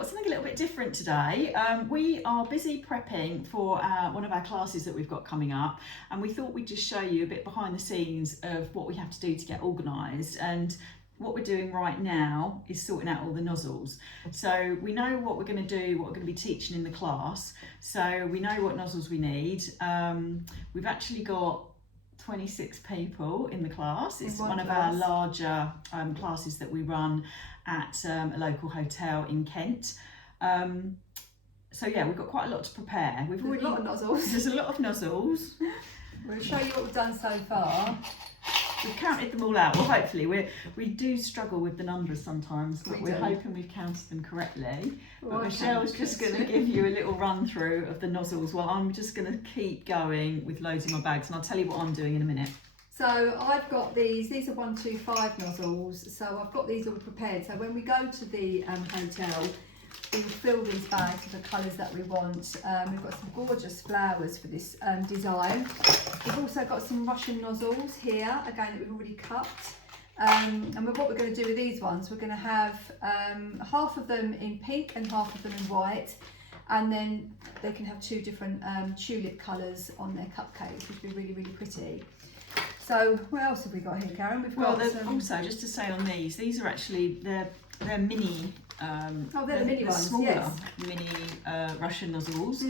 got something a little bit different today. We are busy prepping for one of our classes that we've got coming up, and we thought we'd just show you a bit behind the scenes of what we have to do to get organised. And what we're doing right now is sorting out all the nozzles. So we know what we're going to do, what we're going to be teaching in the class. So we know what nozzles we need. We've actually got 26 people in the class. It's one of our larger classes that we run at a local hotel in Kent. So yeah, we've got quite a lot to prepare. There's a lot of nozzles. There's a lot of nozzles. We'll show you what we've done so far. We've counted them all out. Well, hopefully we do struggle with the numbers sometimes, but we're hoping we've counted them correctly. But Michelle's just going to give you a little run through of the nozzles while I'm just going to keep going with loading my bags, and I'll tell you what I'm doing in a minute. So I've got these are 125 nozzles, so I've got these all prepared. So when we go to the hotel, we will fill these bags with the colours that we want. We've got some gorgeous flowers for this design. We've also got some Russian nozzles here, again that we've already cut. And what we're going to do with these ones, we're going to have half of them in pink and half of them in white. And then they can have two different tulip colours on their cupcakes, which would be really, really pretty. So what else have we got here, Karen? We've got also, just to say on these are actually, they're mini, they're the mini ones, smaller yes. Mini Russian nozzles,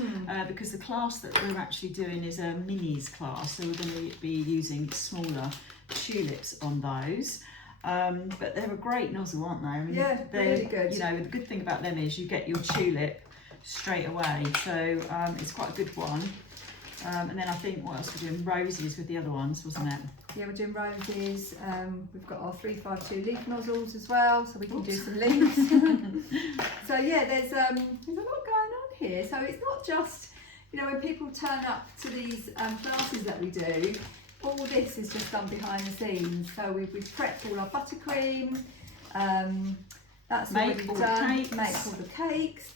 because the class that we're actually doing is a minis class, so we're going to be using smaller tulips on those. But they're a great nozzle, aren't they? I mean, yeah, they're really good. You know, the good thing about them is you get your tulip straight away, so it's quite a good one. And then I think, what else we're doing? Roses with the other ones, wasn't it? Yeah, we're doing roses. We've got our 352 leaf nozzles as well, so we can do some leaves. So yeah, there's a lot going on here. So it's not just, you know, when people turn up to these classes that we do, all this is just done behind the scenes. So we've prepped all our buttercream. That's already done. Make all the cakes.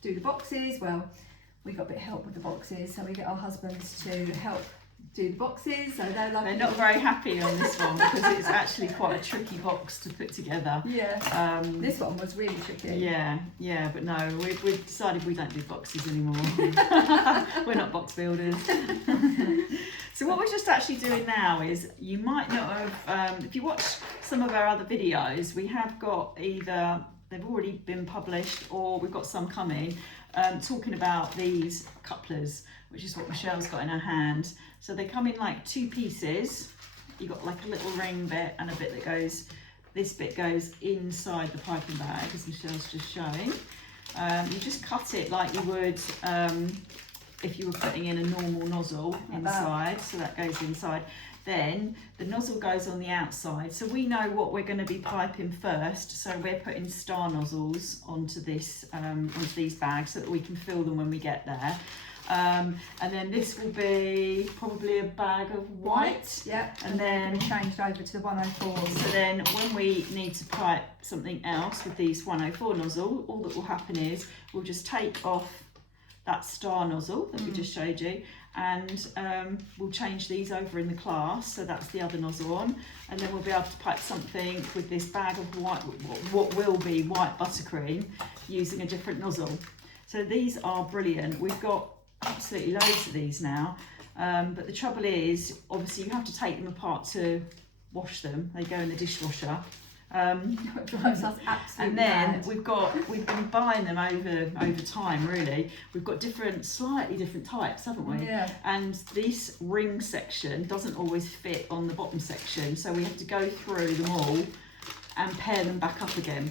Do the boxes. Well, we got a bit of help with the boxes, so we get our husbands to help do the boxes. So they're not very happy on this one because it's actually quite a tricky box to put together. Yeah. This one was really tricky. Yeah, but no, we've decided we don't do boxes anymore. We're not box builders. So what we're just actually doing now is, you might not have, if you watch some of our other videos, we have got either they've already been published or we've got some coming. Talking about these couplers, which is what Michelle's got in her hand. So they come in like two pieces. You've got like a little ring bit and a bit that goes, this bit goes inside the piping bag, as Michelle's just showing. You just cut it like you would if you were putting in a normal nozzle inside, so that goes inside. Then the nozzle goes on the outside, so we know what we're going to be piping first. So we're putting star nozzles onto this, onto these bags, so that we can fill them when we get there. And then this will be probably a bag of white. Yeah. And then changed over to the 104. So then when we need to pipe something else with these 104 nozzle, all that will happen is we'll just take off that star nozzle that we just showed you, and we'll change these over in the class, so that's the other nozzle on, and then we'll be able to pipe something with this bag of white, what will be white buttercream, using a different nozzle. So these are brilliant. We've got absolutely loads of these now, but the trouble is, obviously you have to take them apart to wash them. They go in the dishwasher. Drives us absolutely and then mad. we've been buying them over time, really. We've got slightly different types, haven't we? Yeah. And this ring section doesn't always fit on the bottom section, so we have to go through them all and pair them back up again.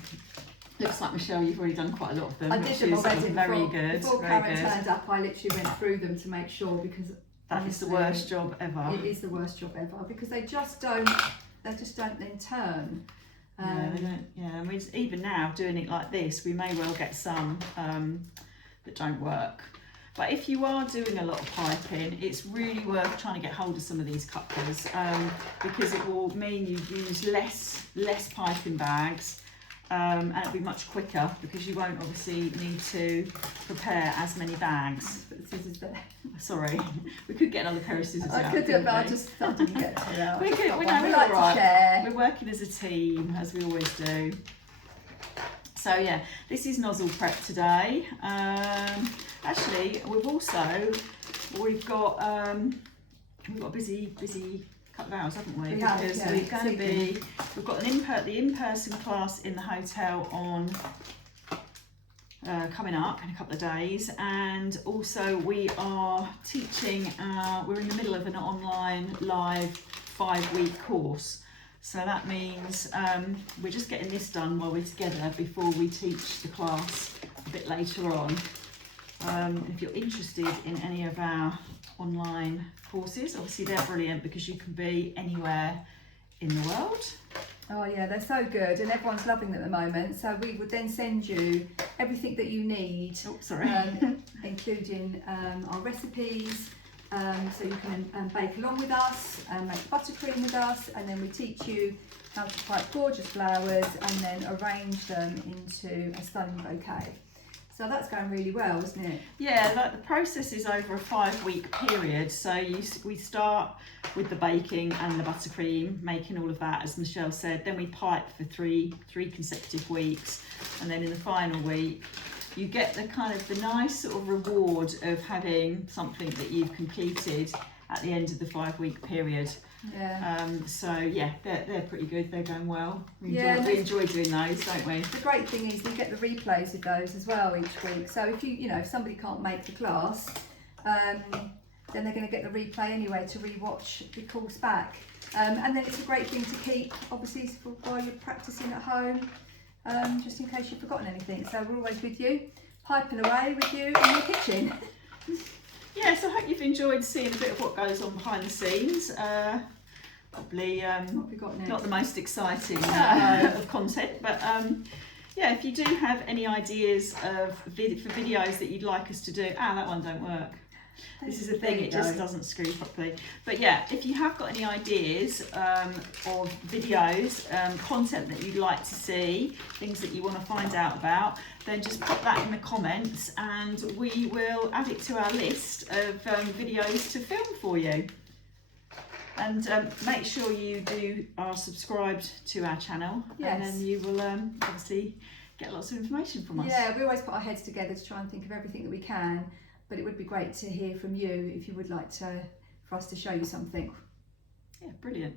Looks like, Michelle, you've already done quite a lot of them. I did them already. Very good. Before Karen turned up, I literally went through them to make sure, because that is the worst job ever. It is the worst job ever, because they just don't then turn. And even now, doing it like this, we may well get some that don't work. But if you are doing a lot of piping, it's really worth trying to get hold of some of these couplers, because it will mean you use less piping bags, and it'll be much quicker, because you won't obviously need to prepare as many bags. Put the scissors there. Sorry, we could get another pair of scissors out. I could do it, but I didn't get to it out. We like to share. We're working as a team, as we always do. So yeah, this is nozzle prep today. Actually, we've got a busy couple of hours, haven't we? We have, Because yeah, we've got the in-person class in the hotel on coming up in a couple of days, and also we are teaching. We're in the middle of an online live 5-week course. So that means we're just getting this done while we're together before we teach the class a bit later on. If you're interested in any of our online courses, obviously they're brilliant because you can be anywhere in the world. Oh yeah, they're so good, and everyone's loving them at the moment. So we would then send you everything that you need, including our recipes, so you can bake along with us and make buttercream with us, and then we teach you how to pipe gorgeous flowers and then arrange them into a stunning bouquet. So that's going really well, isn't it? Yeah, like the process is over a 5-week period. So we start with the baking and the buttercream, making all of that, as Michelle said. Then we pipe for three consecutive weeks, and then in the final week, you get the kind of the nice sort of reward of having something that you've completed at the end of the 5-week period. Yeah. So yeah, they're pretty good. They're going well. We enjoy doing those, don't we? The great thing is you get the replays of those as well each week. So if somebody can't make the class, then they're going to get the replay anyway to re-watch the course back. And then it's a great thing to keep, obviously, while you're practicing at home, just in case you've forgotten anything. So we're always with you, piping away with you in your kitchen. Yeah, so I hope you've enjoyed seeing a bit of what goes on behind the scenes. Probably not the most exciting of content, but yeah, if you do have any ideas for videos that you'd like us to do, that one don't work. This is the thing, it just doesn't screw properly. But yeah, if you have got any ideas of videos, content that you'd like to see, things that you want to find out about, then just put that in the comments and we will add it to our list of videos to film for you. And make sure you are subscribed to our channel, and then you will obviously get lots of information from us. Yeah, we always put our heads together to try and think of everything that we can, but it would be great to hear from you if you would like for us to show you something. Yeah, brilliant.